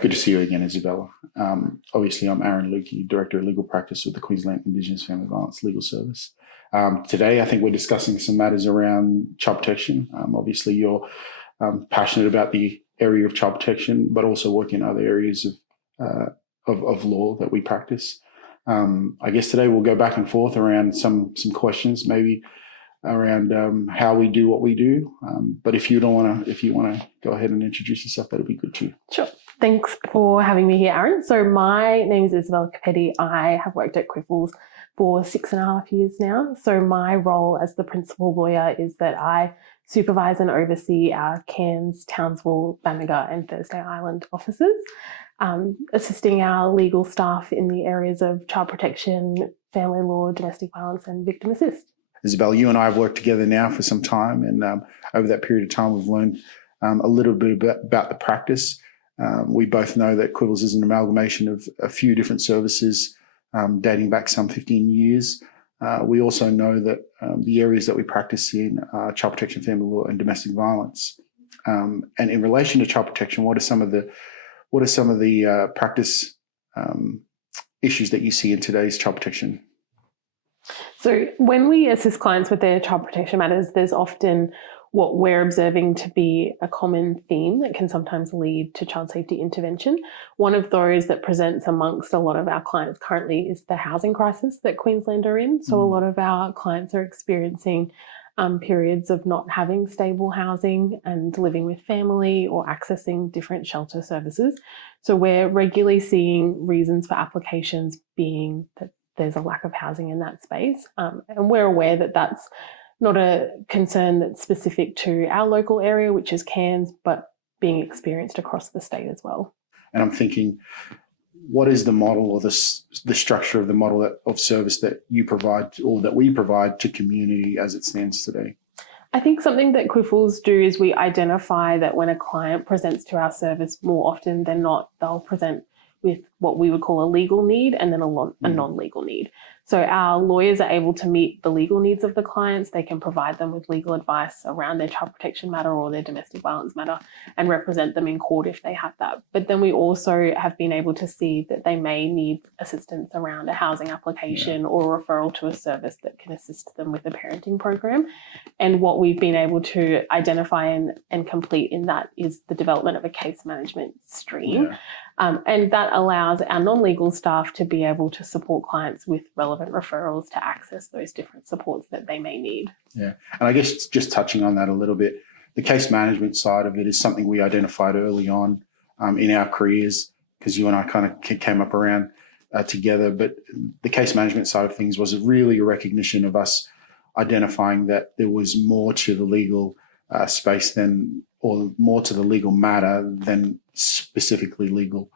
Good to see you again, Isabella. Obviously, I'm Aaron Lukey, Director of Legal Practice with the Queensland Indigenous Family Violence Legal Service. Today, I think we're discussing some matters around child protection. Obviously, you're passionate about the area of child protection, but also work in other areas of law that we practice. I guess today we'll go back and forth around some questions, maybe around how we do what we do. But if you want to go ahead and introduce yourself, that'd be good too. Sure. Thanks for having me here, Aaron. So my name is Isabella Capetti. I have worked at Quiffles for 6.5 years now. So my role as the principal lawyer is that I supervise and oversee our Cairns, Townsville, Banniga and Thursday Island offices, assisting our legal staff in the areas of child protection, family law, domestic violence and victim assist. Isabel, you and I have worked together now for some time, and over that period of time we've learned a little bit about the practice. We both know that Quibbles is an amalgamation of a few different services dating back some 15 years. We also know that the areas that we practice in are child protection, family law and domestic violence. And in relation to child protection, what are some of the practice issues that you see in today's child protection? So when we assist clients with their child protection matters, there's often what we're observing to be a common theme that can sometimes lead to child safety intervention. One of those that presents amongst a lot of our clients currently is the housing crisis that Queensland are in. So a lot of our clients are experiencing periods of not having stable housing and living with family or accessing different shelter services. So we're regularly seeing reasons for applications being that there's a lack of housing in that space. And we're aware that that's not a concern that's specific to our local area, which is Cairns, but being experienced across the state as well. And I'm thinking, what is the model or the structure of the model of service that you provide or that we provide to community as it stands today? I think something that Quiffles do is we identify that when a client presents to our service, more often than not, they'll present with what we would call a legal need and then a non-legal need. So our lawyers are able to meet the legal needs of the clients. They can provide them with legal advice around their child protection matter or their domestic violence matter and represent them in court if they have that. But then we also have been able to see that they may need assistance around a housing application or a referral to a service that can assist them with a parenting program. And what we've been able to identify and complete in that is the development of a case management stream. Yeah. And that allows our non-legal staff to be able to support clients with relevant referrals to access those different supports that they may need. Yeah, and I guess just touching on that a little bit, the case management side of it is something we identified early on in our careers, because you and I kind of came up around together. But the case management side of things was really a recognition of us identifying that there was more to the legal space than, or more to the legal matter than specifically legal.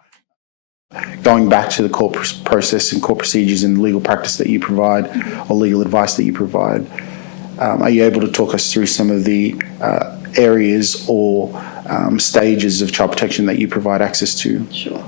Going back to the court process and court procedures and legal practice that you provide or legal advice that you provide, are you able to talk us through some of the areas or stages of child protection that you provide access to? Sure.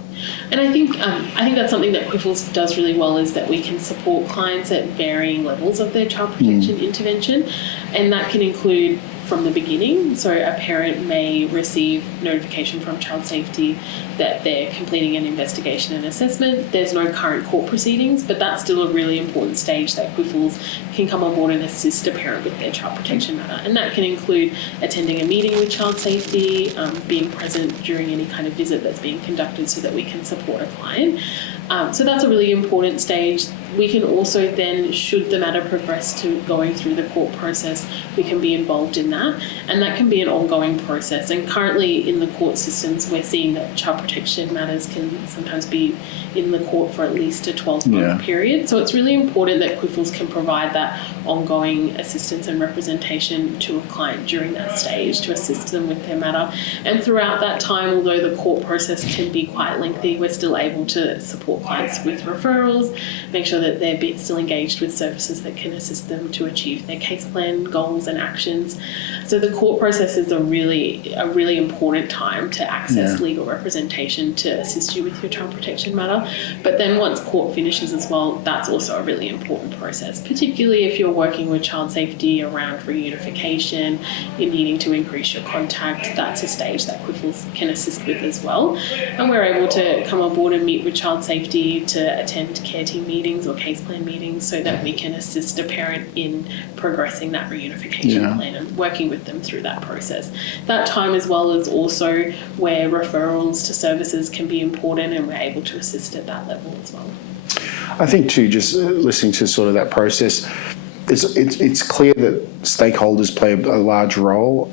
And I think that's something that Quiffles does really well, is that we can support clients at varying levels of their child protection intervention, and that can include from the beginning. So a parent may receive notification from Child Safety that they're completing an investigation and assessment. There's no current court proceedings, but that's still a really important stage that Quiffles can come on board and assist a parent with their child protection matter. And that can include attending a meeting with Child Safety, being present during any kind of visit that's being conducted so that we can support a client. So that's a really important stage. We can also then, should the matter progress to going through the court process, we can be involved in that. And that can be an ongoing process. And currently in the court systems, we're seeing that child protection matters can sometimes be in the court for at least a 12-month period. So it's really important that Quiffles can provide that ongoing assistance and representation to a client during that stage to assist them with their matter. And throughout that time, although the court process can be quite lengthy, lengthy, we're still able to support clients with referrals, make sure that they're still engaged with services that can assist them to achieve their case plan goals and actions. So the court process is a really important time to access legal representation to assist you with your child protection matter. But then once court finishes as well, that's also a really important process, particularly if you're working with child safety around reunification, you're needing to increase your contact. That's a stage that QIFLs can assist with as well. And we're able to come on board and meet with child safety to attend care team meetings or case plan meetings so that we can assist a parent in progressing that reunification plan and working with them through that process. That time as well is also where referrals to services can be important, and we're able to assist at that level as well. I think too, just listening to sort of that process, it's clear that stakeholders play a large role.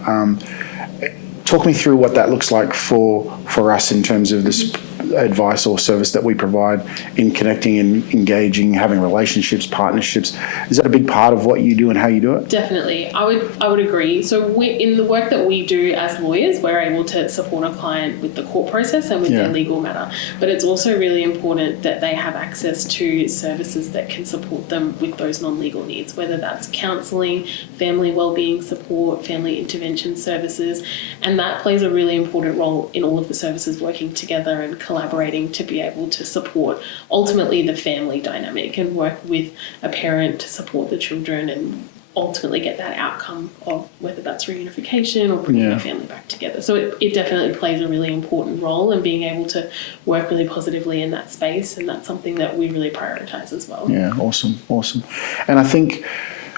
Talk me through what that looks like for us in terms of this advice or service that we provide in connecting and engaging, having relationships, partnerships. Is that a big part of what you do and how you do it? Definitely. I would agree. So in the work that we do as lawyers, we're able to support a client with the court process and with their legal matter. But it's also really important that they have access to services that can support them with those non-legal needs, whether that's counselling, family wellbeing support, family intervention services. And that plays a really important role in all of the services working together and collaborating to be able to support ultimately the family dynamic and work with a parent to support the children and ultimately get that outcome of whether that's reunification or bringing the family back together. So it definitely plays a really important role in being able to work really positively in that space, and that's something that we really prioritise as well. Yeah, awesome. And I think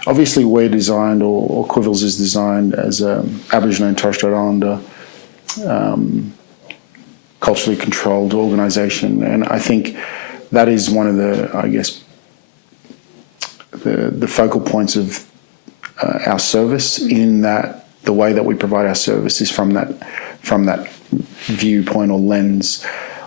obviously we're designed, or QIFLs is designed as an Aboriginal and Torres Strait Islander culturally controlled organisation, and I think that is one of the, I guess, the focal points of our service, in that the way that we provide our service is from that viewpoint or lens.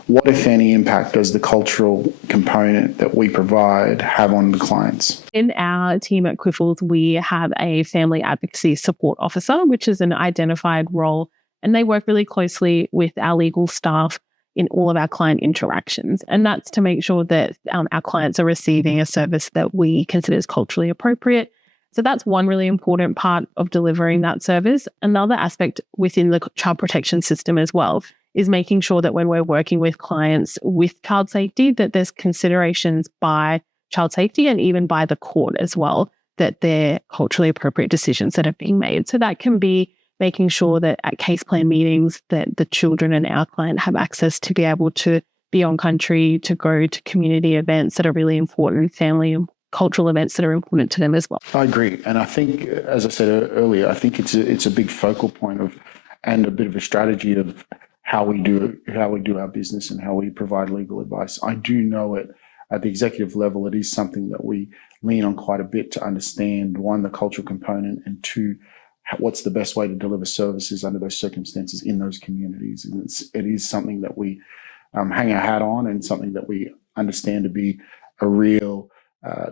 What, if any, impact does the cultural component that we provide have on the clients? In our team at QIFLs, we have a family advocacy support officer, which is an identified role, and they work really closely with our legal staff in all of our client interactions. And that's to make sure that our clients are receiving a service that we consider as culturally appropriate. So that's one really important part of delivering that service. Another aspect within the child protection system as well is making sure that when we're working with clients with child safety, that there's considerations by child safety and even by the court as well, that they're culturally appropriate decisions that are being made. So that can be making sure that at case plan meetings that the children and our client have access to be able to be on country, to go to community events that are really important, family and cultural events that are important to them as well. I agree. And I think, as I said earlier, I think it's a big focal point of, and a bit of a strategy of how we do our business and how we provide legal advice. I do know it at the executive level, it is something that we lean on quite a bit to understand, one, the cultural component, and two, what's the best way to deliver services under those circumstances in those communities. And it is something that we hang our hat on, and something that we understand to be a real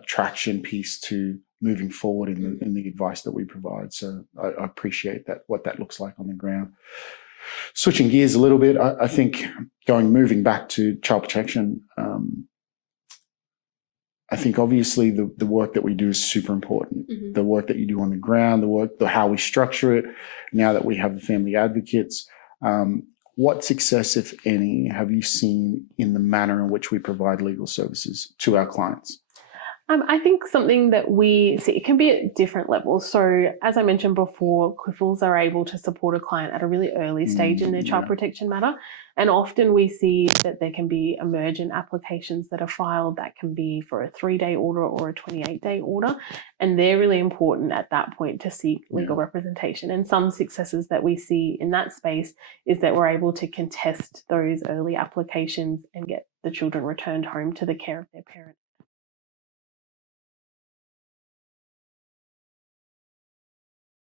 traction piece to moving forward in the advice that we provide. So I appreciate that, what that looks like on the ground. Switching gears a little bit, I think moving back to child protection, I think obviously the work that we do is super important. Mm-hmm. The work that you do on the ground, how we structure it, now that we have the family advocates. What success, if any, have you seen in the manner in which we provide legal services to our clients? I think something that we see, it can be at different levels. So as I mentioned before, QIFLs are able to support a client at a really early stage in their child protection matter. And often we see that there can be emergent applications that are filed that can be for a 3-day order or a 28-day order. And they're really important at that point to seek legal representation. And some successes that we see in that space is that we're able to contest those early applications and get the children returned home to the care of their parent